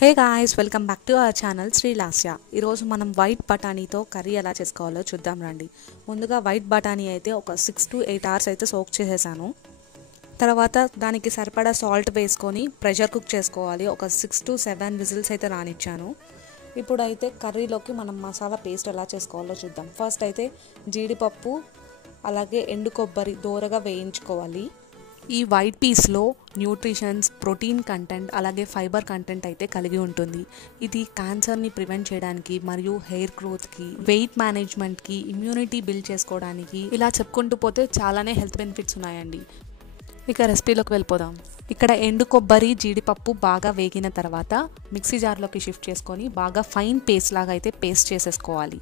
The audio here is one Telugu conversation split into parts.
Hey guys, welcome back to our channel Sri Lasya. ఈరోజు మనం వైట్ బఠానీతో కర్రీ ఎలా చేసుకోవాలో చూద్దాం రండి. ముందుగా వైట్ బఠానీ అయితే ఒక 6 to 8 hours అయితే సోక్ చేసేసాను. తర్వాత దానికి సరిపడా సాల్ట్ వేసుకొని ప్రెషర్ కుక్ చేసుకోవాలి. ఒక 6 to 7 విజిల్స్ అయితే రానిచ్చాను. ఇప్పుడైతే కర్రీలోకి మనం మసాలా పేస్ట్ ఎలా చేసుకోవాలో చూద్దాం. ఫస్ట్ అయితే జీడిపప్పు అలాగే ఎండు కొబ్బరి దోరగా వేయించుకోవాలి. ఈ వైట్ పీస్లో న్యూట్రిషన్స్, ప్రోటీన్ కంటెంట్ అలాగే ఫైబర్ కంటెంట్ అయితే కలిగి ఉంటుంది. ఇది క్యాన్సర్ని ప్రివెంట్ చేయడానికి మరియు హెయిర్ గ్రోత్కి, వెయిట్ మేనేజ్మెంట్కి, ఇమ్యూనిటీ బిల్డ్ చేసుకోవడానికి ఇలా చెప్పుకుంటూ పోతే చాలానే హెల్త్ బెనిఫిట్స్ ఉన్నాయండి. ఇక రెసిపీలోకి వెళ్ళిపోదాం. ఇక్కడ ఎండు కొబ్బరి, జీడిపప్పు బాగా వేగిన తర్వాత మిక్సీ జార్లోకి షిఫ్ట్ చేసుకొని బాగా ఫైన్ పేస్ట్ లాగా అయితే పేస్ట్ చేసేసుకోవాలి.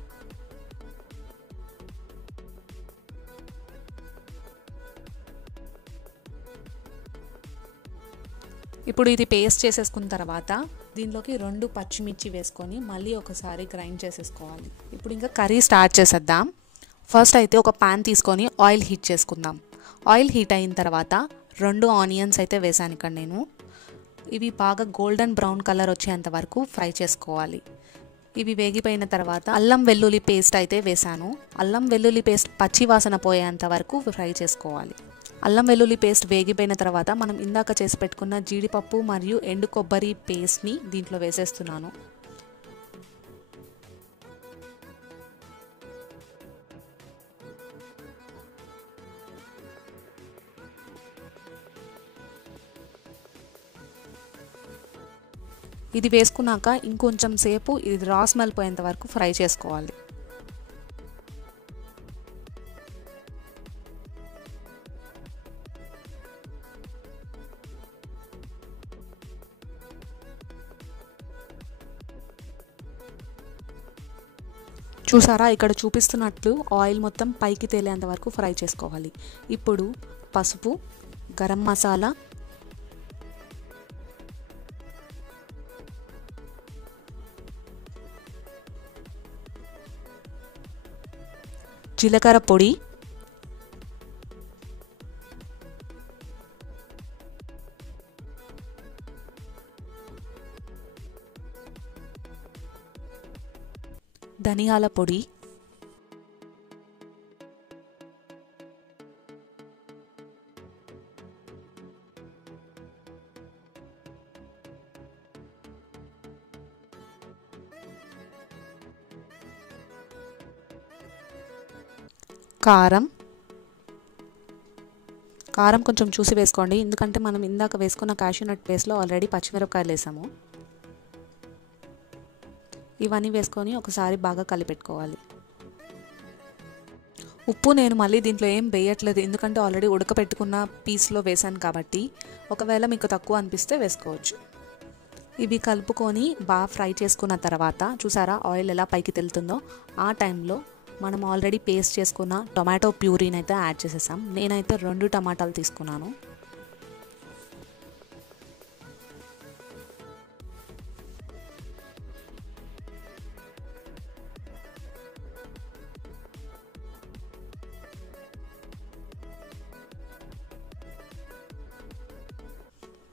ఇప్పుడు ఇది పేస్ట్ చేసేసుకున్న తర్వాత దీనిలోకి 2 పచ్చిమిర్చి వేసుకొని మళ్ళీ ఒకసారి గ్రైండ్ చేసేసుకోవాలి. ఇప్పుడు ఇంకా కర్రీ స్టార్ట్ చేసేద్దాం. ఫస్ట్ అయితే ఒక పాన్ తీసుకొని ఆయిల్ హీట్ చేసుకుందాం. ఆయిల్ హీట్ అయిన తర్వాత 2 ఆనియన్స్ అయితే వేసాను ఇక్కడ నేను. ఇవి బాగా గోల్డెన్ బ్రౌన్ కలర్ వచ్చేంత వరకు ఫ్రై చేసుకోవాలి. ఇవి వేగిపోయిన తర్వాత అల్లం వెల్లుల్లి పేస్ట్ అయితే వేసాను. అల్లం వెల్లుల్లి పేస్ట్ పచ్చి వాసన పోయేంత వరకు ఫ్రై చేసుకోవాలి. అల్లం వెల్లుల్లి పేస్ట్ వేగిపోయిన తర్వాత మనం ఇందాక చేసి పెట్టుకున్న జీడిపప్పు మరియు ఎండు కొబ్బరి పేస్ట్ని దీంట్లో వేసేస్తున్నాను. ఇది వేసుకున్నాక ఇంకొంచెం సేపు ఇది రా స్మెల్ పోయేంత వరకు ఫ్రై చేసుకోవాలి. చూసారా, ఇక్కడ చూపిస్తున్నట్లు ఆయిల్ మొత్తం పైకి తేలేంత వరకు ఫ్రై చేసుకోవాలి. ఇప్పుడు పసుపు, గరం మసాలా, జీలకర్ర పొడి, ధనియాల పొడి, కారం కొంచెం చూసి వేసుకోండి, ఎందుకంటే మనం ఇందాక వేసుకున్న క్యాష్యూనట్ పేస్ట్లో ఆల్రెడీ పచ్చిమిరపకాయలు వేసాము. ఇవన్నీ వేసుకొని ఒకసారి బాగా కలిపెట్టుకోవాలి. ఉప్పు నేను మళ్ళీ దీంట్లో ఏం వేయట్లేదు, ఎందుకంటే ఆల్రెడీ ఉడకపెట్టుకున్న పీస్లో వేసాను కాబట్టి. ఒకవేళ మీకు తక్కువ అనిపిస్తే వేసుకోవచ్చు. ఇవి కలుపుకొని బాగా ఫ్రై చేసుకున్న తర్వాత చూసారా ఆయిల్ ఎలా పైకి తెలుతుందో, ఆ టైంలో మనం ఆల్రెడీ పేస్ట్ చేసుకున్న టొమాటో ప్యూరీని అయితే యాడ్ చేసేసాం. నేనైతే 2 టమాటాలు తీసుకున్నాను.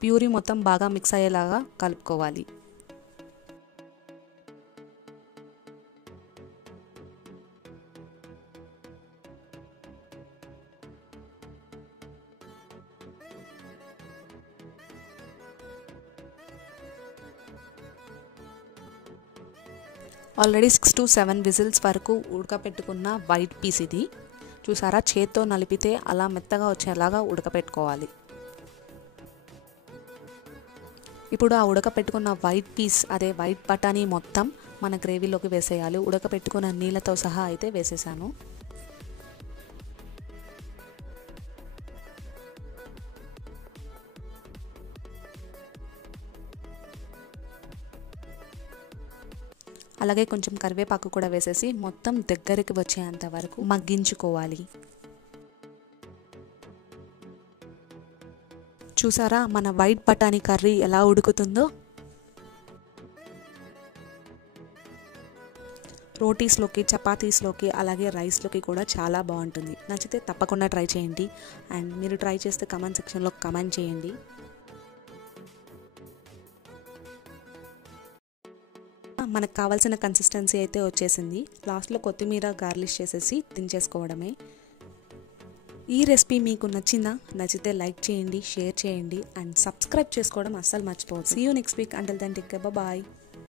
ప్యూరీ మొత్తం బాగా మిక్స్ అయ్యేలాగా కలుపుకోవాలి. ఆల్రెడీ 6 to 7 విజిల్స్ వరకు ఉడకపెట్టుకున్న వైట్ పీస్ ఇది. చూసారా, చేత్తో నలిపితే అలా మెత్తగా వచ్చేలాగా ఉడకపెట్టుకోవాలి. ఇప్పుడు ఆ ఉడకపెట్టుకున్న వైట్ పీస్, అదే వైట్ బఠానీ మొత్తం మన గ్రేవీలోకి వేసేయాలి. ఉడకపెట్టుకున్న నీళ్ళతో సహా అయితే వేసేసాను. అలాగే కొంచెం కరివేపాకు కూడా వేసేసి మొత్తం దగ్గరికి వచ్చేంత వరకు మగ్గించుకోవాలి. చూసారా మన వైట్ బఠానీ కర్రీ ఎలా ఉడుకుతుందో. రోటీస్లోకి, చపాతీస్లోకి అలాగే రైస్లోకి కూడా చాలా బాగుంటుంది. నచ్చితే తప్పకుండా ట్రై చేయండి. అండ్ మీరు ట్రై చేస్తే కమెంట్ సెక్షన్లో కమెంట్ చేయండి. మనకు కావాల్సిన కన్సిస్టెన్సీ అయితే వచ్చేసింది. లాస్ట్లో కొత్తిమీర గార్లిష్ చేసేసి దించేసుకోవడమే. ఈ రెసిపీ మీకు నచ్చితే లైక్ చేయండి, షేర్ చేయండి అండ్ సబ్స్క్రైబ్ చేసుకోవడం అస్సలు మర్చిపోవద్దు. See you next week. Until then take care, bye.